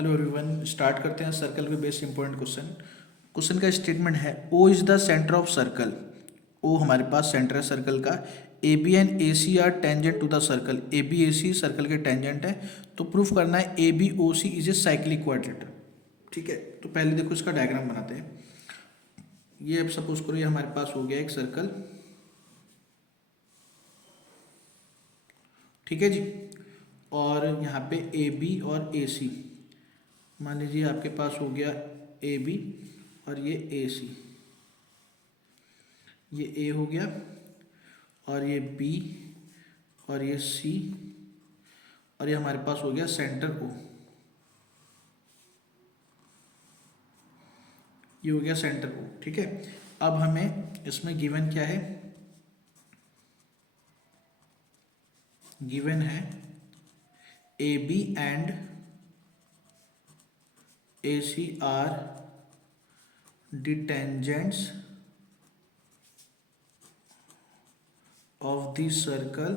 Hello everyone, start करते हैं circle पे बेस्ड इंपॉर्टेंट क्वेश्चन। क्वेश्चन का स्टेटमेंट है O is the centre of circle. O हमारे पास सेंटर है सर्कल का। A B and A C are tangent to the circle. A B A C circle के टेंजेंट है, तो प्रूफ करना है A B O C is a cyclic quadrilateral. ठीक है, तो पहले देखो इसका डायग्राम बनाते हैं। ये अब सपोज करो ये हमारे पास हो गया एक सर्कल। ठीक है जी, और यहाँ पे ए बी और ए सी, मान लीजिए आपके पास हो गया ए बी और ये ए सी, ये ए हो गया और ये बी और ये सी, और ये हमारे पास हो गया सेंटर ओ। ये हो गया सेंटर ओ। ठीक है, अब हमें इसमें गिवन क्या है? गिवन है A B and A C are the tangents of the circle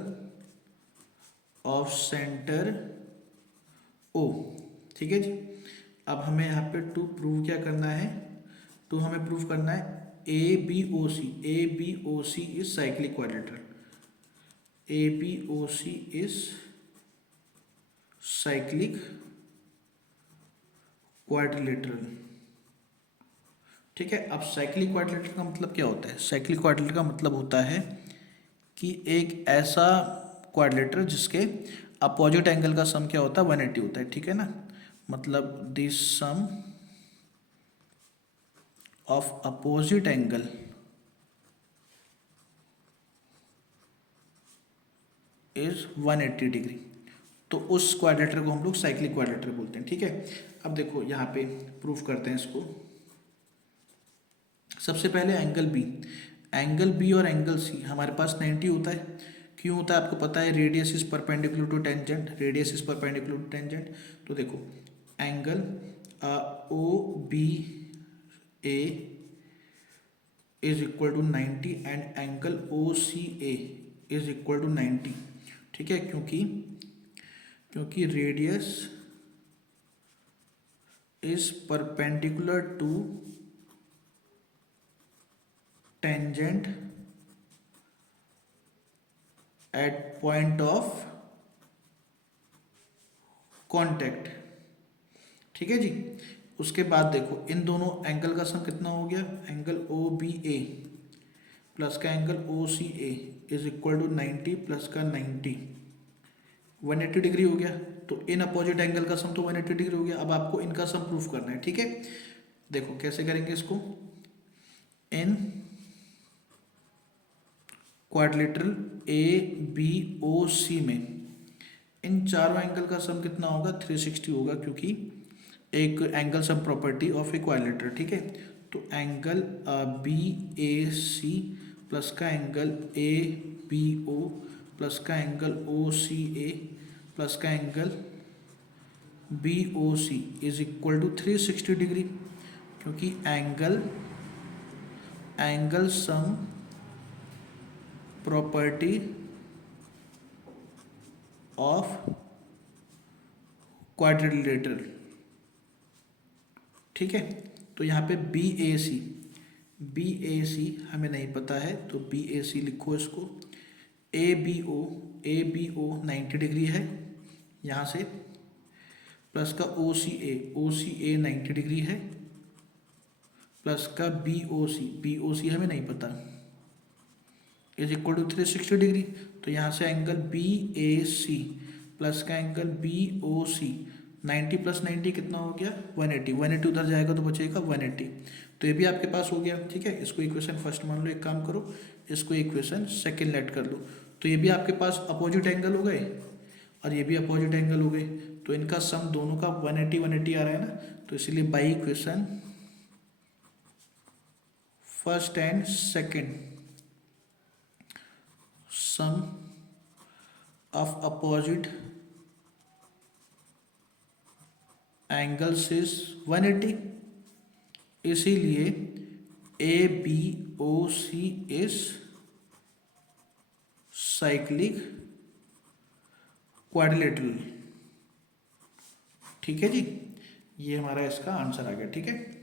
of centre O. ठीक है जी, अब हमें यहाँ पे टू प्रूव क्या करना है? टू हमें प्रूव करना है A B O C. A B O C is cyclic quadrilateral. A B O C is cyclic quadrilateral. ठीक है, अब साइक्लिक क्वाड्रिलेटरल का मतलब क्या होता है? साइक्लिक क्वाड्रिलेटरल का मतलब होता है कि एक ऐसा क्वाड्रिलेटरल जिसके अपोजिट एंगल का सम क्या होता है? 180 होता है। ठीक है ना, मतलब this sum of opposite angle is 180 degree. तो उस क्वाड्रिलेटरल को हम लोग साइक्लिक क्वाड्रिलेटरल बोलते हैं। ठीक है, अब देखो यहाँ पे प्रूफ करते हैं इसको। सबसे पहले एंगल बी। एंगल बी और एंगल सी हमारे पास 90 होता है। क्यों होता है आपको पता है? Radius is perpendicular to tangent. Radius is perpendicular to tangent. तो देखो angle O B A is equal to 90 and angle O C A is equal to 90। ठीक है, क्योंकि radius is perpendicular to tangent at point of contact. ठीक है जी, उसके बाद देखो इन दोनों एंगल का सम कितना हो गया? Angle O B A plus का angle O C A is equal to 90 plus का 90, 180 डिग्री हो गया। तो इन अपोजिट एंगल का सम तो 180 डिग्री हो गया। अब आपको इनका सम प्रूफ करना है। ठीक है, देखो कैसे करेंगे इसको। इन क्वाड्रिलेटरल ए बी ओ सी में इन चारों एंगल का सम कितना होगा? 360 होगा, क्योंकि एक angle sum property of a quadrilateral. ठीक है, तो angle B A C plus का angle A B O plus का angle O C A plus का angle B O C is equal to 360 degree, क्योंकि angle sum property of quadrilateral. ठीक है, तो यहाँ पे बी ए सी हमें नहीं पता है, तो बी ए सी लिखो इसको। ए बी ओ 90 डिग्री है यहाँ से, प्लस का ओ सी ए 90 डिग्री है, प्लस का बी ओ सी हमें नहीं पता, इज इक्वल टू 360 डिग्री। तो यहाँ से angle B A C plus का एंगल बी ओ सी 90 प्लस 90 कितना हो गया? 180। 180 उधर जाएगा तो बचेगा 180। तो ये भी आपके पास हो गया। ठीक है, इसको इक्वेशन फर्स्ट मान लो। एक काम करो, इसको इक्वेशन सेकंड लेट कर लो। तो ये भी आपके पास अपोजिट एंगल हो गए और ये भी अपोजिट एंगल हो गए, तो इनका सम दोनों का 180 आ रहा है ना, तो इसीलिए by equation first and second sum of opposite angles is 180, इसीलिए A B O C is cyclic quadrilateral. ठीक है जी, ये हमारा इसका आंसर आ गया, ठीक है।